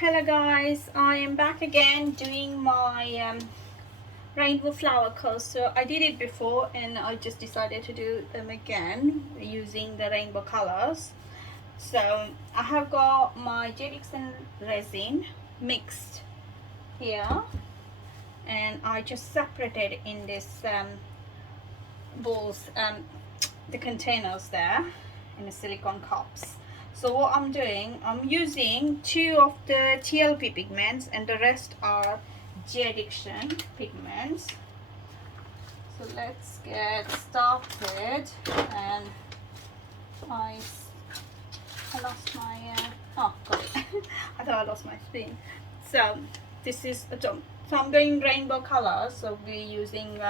Hello guys, I am back again doing my rainbow flower coaster. I did it before and I just decided to do them again using the rainbow colors. So I have got my Jelix and resin mixed here, and I just separated in this balls, the containers there in the silicone cups. So what I'm doing, I'm using 2 of the TLP pigments and the rest are J-Addiction pigments. So let's get started. And I lost my, oh got it. I thought I lost my spoon. So this is, so I'm going rainbow colors, so we're using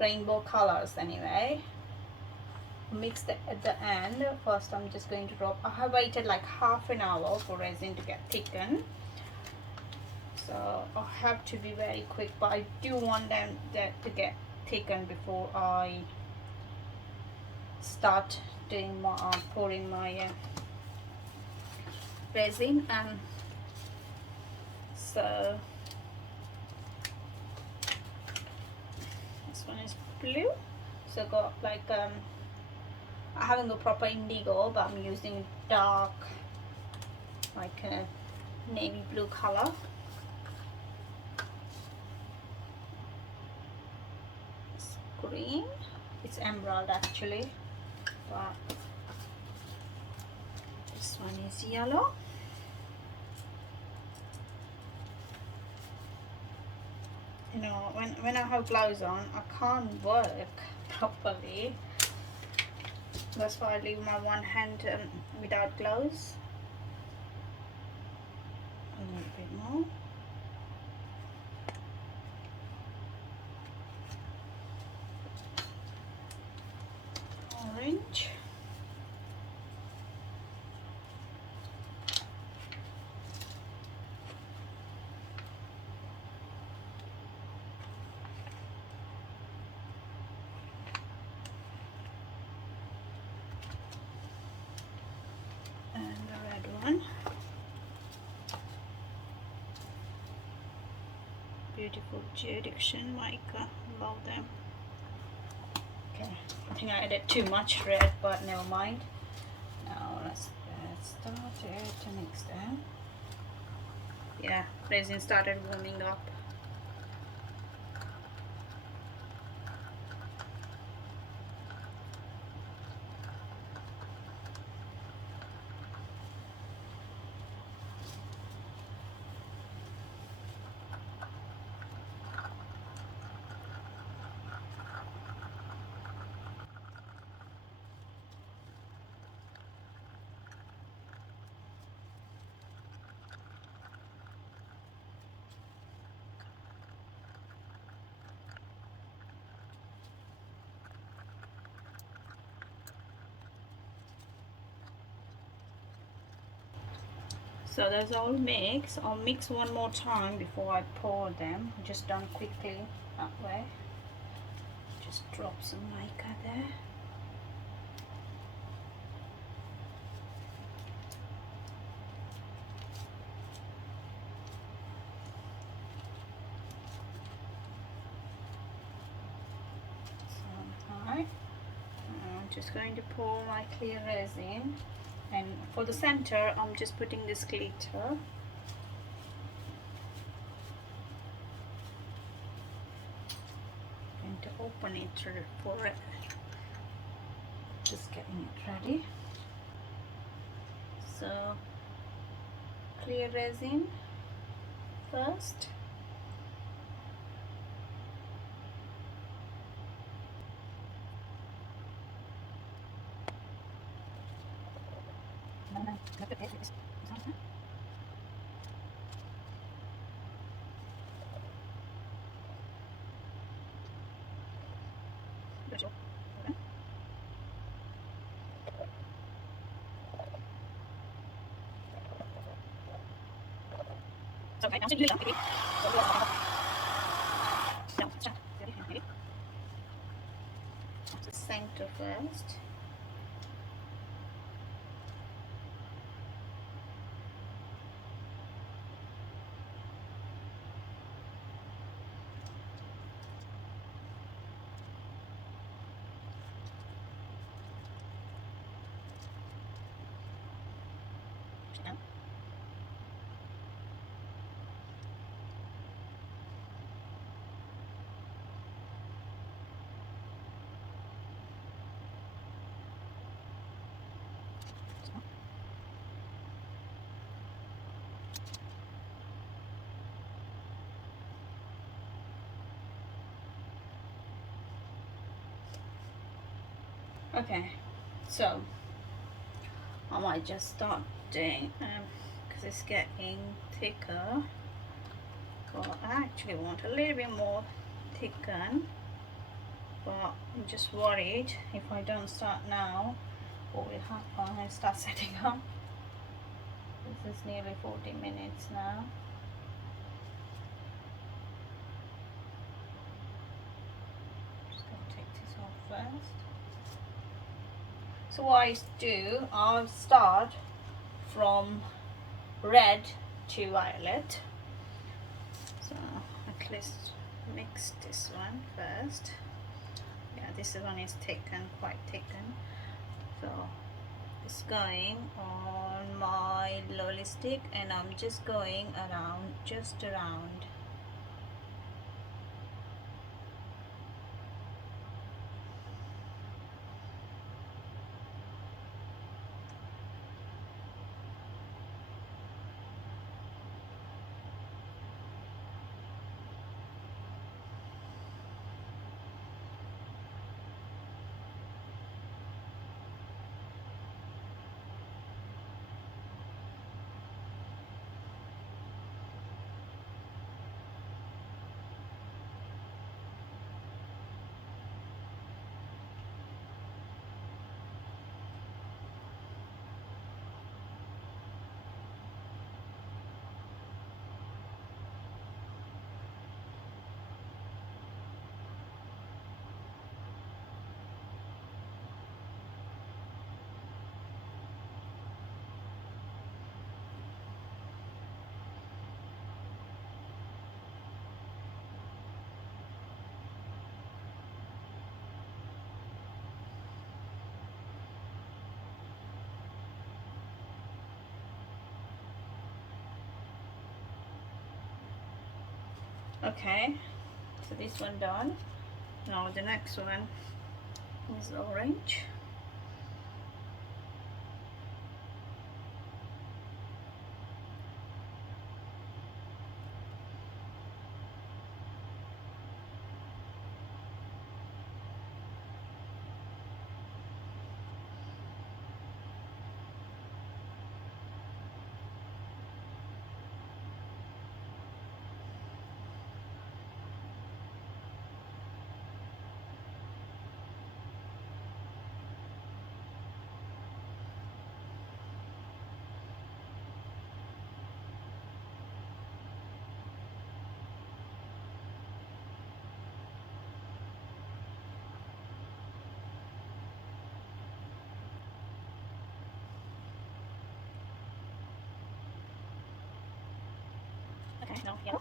rainbow colors anyway. Mix at the end. First I'm just going to drop. I have waited like half an hour for resin to get thickened, so I have to be very quick, but I do want them to get thickened before I start doing my pouring my resin. So this one is blue, so got like I haven't got proper indigo, but I'm using dark, like a navy blue color. It's green. It's emerald actually, but this one is yellow. You know, when I have gloves on, I can't work properly. That's why I leave my one hand without gloves. A little bit more. Orange. Beautiful J-Addiction Mica, love them. Okay, I think I added too much red, but never mind. Now let's start it to mix them. Yeah, resin started warming up. So that's all mixed. I'll mix one more time before I pour them. Just done quickly that way. Just drop some mica there. So, alright. I'm just going to pour my clear resin. And for the center, I'm just putting this glitter. Going to open it for it. Just getting it ready. So, clear resin first. Okay, now do that. The center first. Okay, so I might just start doing because it's getting thicker, but I actually want a little bit more thicken, but I'm just worried if I don't start now what will happen. I start setting up. This is nearly 40 minutes now. Just going to take this off first. So what I do, I'll start from red to violet. So at least mix this one first. Yeah, this one is taken, quite taken. So it's going on my lolly stick and I'm just going around, just around. Okay, so this one done. Now the next one is orange. Okay, no, yellow.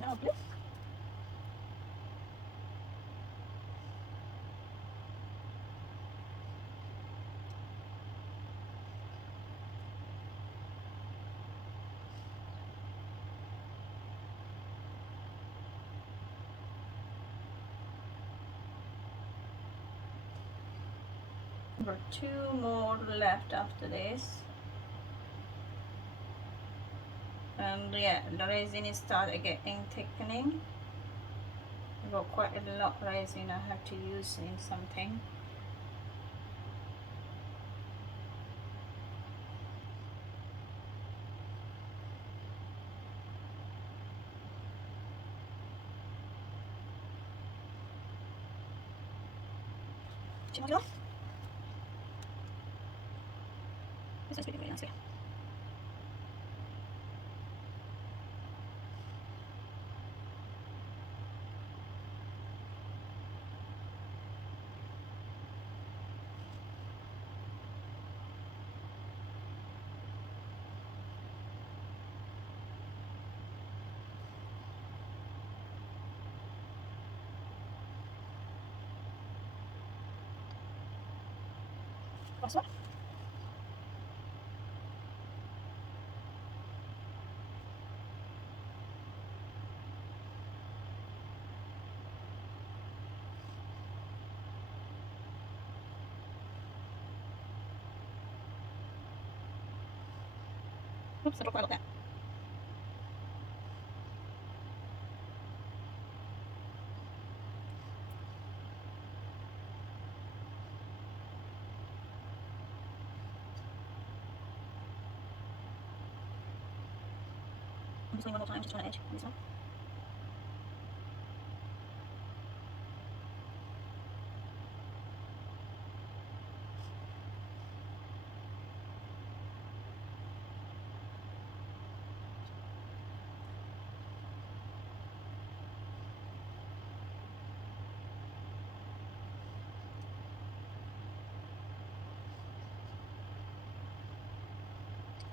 No, blue. Got 2 more left after this, and yeah, the resin is started getting thickening. I've got quite a lot of resin I have to use in something. This one's really nice here. What's that? Oops, I don't quite like that. I'm just going one more time, just on the edge on this one.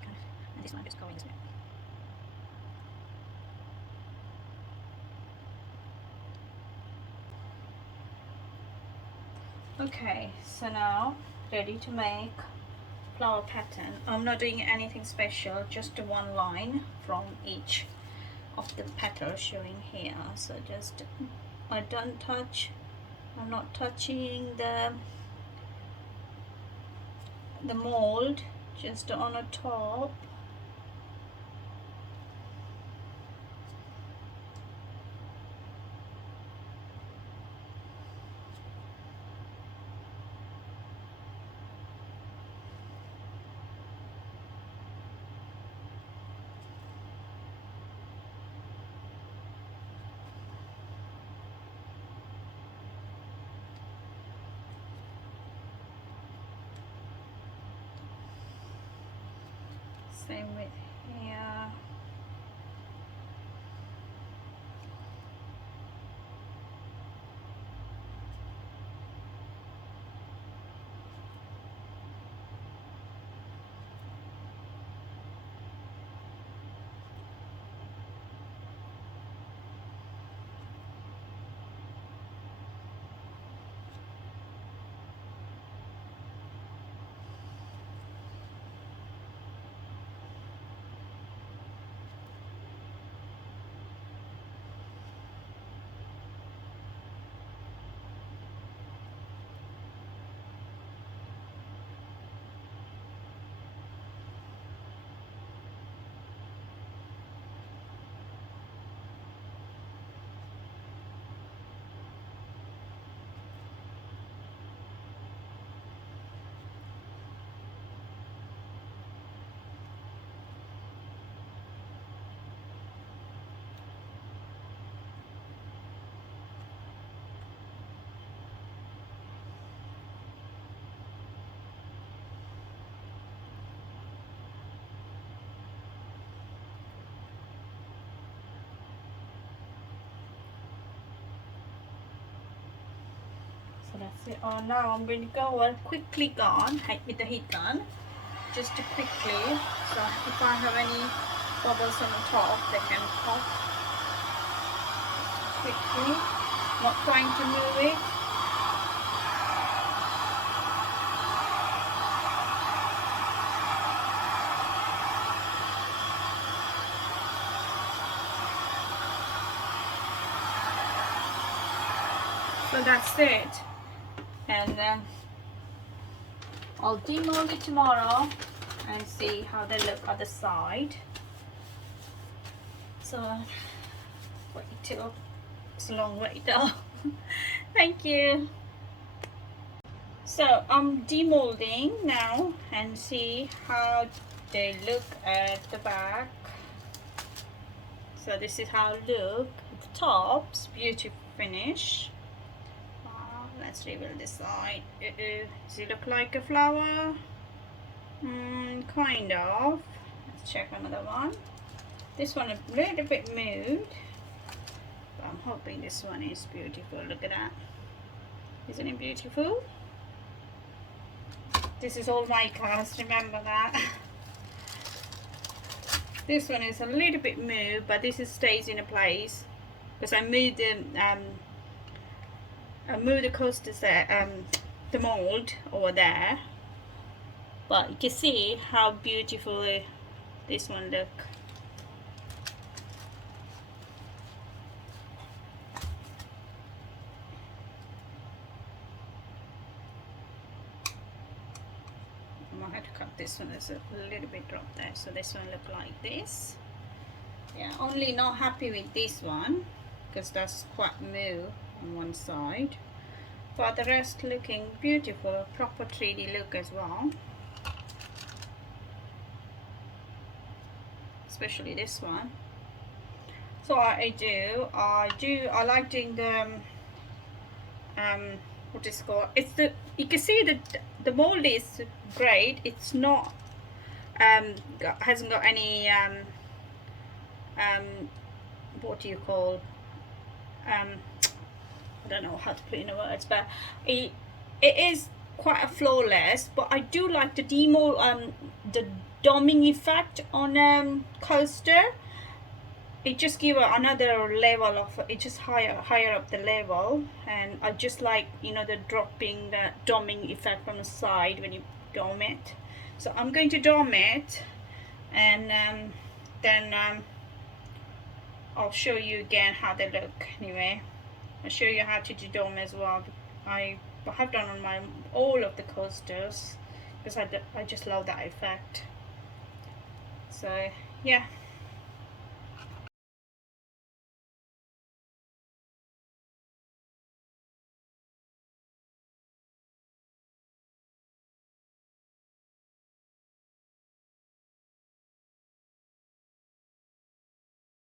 Okay. And this one I'm just going this way. Okay, so now ready to make flower pattern. I'm not doing anything special, just one line from each of the petals showing here. So just I don't touch, I'm not touching the mold, just on the top. Same with here. So that's it. Oh, now I'm going to go on quickly gun with the heat gun, just to quickly. So if I have any bubbles on the top, they can pop quickly. Not trying to move it. So that's it. And I'll demold it tomorrow and see how they look at the side. So wait till it's a long way though. Thank you. So I'm demolding now and see how they look at the back. So this is how it look at the tops. Beautiful finish. Let's reveal this side. Does it look like a flower? Kind of. Let's check another one. This one a little bit moved, but I'm hoping this one is beautiful. Look at that. Isn't it beautiful? This is all Mica, remember that. This one is a little bit moved, but this is stays in a place because I moved the coasters there, the mold over there. But you can see how beautiful this one look. I had to cut this one. There's a little bit drop there, so this one look like this. Yeah, only not happy with this one because that's quite moo on one side, but the rest looking beautiful, proper 3D look as well. Especially this one. So I like doing the what is it called? It's the, you can see that the mold is great. It's not hasn't got any what do you call I don't know how to put it in the words, but it is quite a flawless. But I do like the the doming effect on coaster. It just give another level of it, just higher up the level, and I just like, you know, the dropping, the doming effect on the side when you dome it. So I'm going to dome it, and then I'll show you again how they look. Anyway, I'll show you how to do dome as well. I have done on my all of the coasters because I just love that effect. So yeah.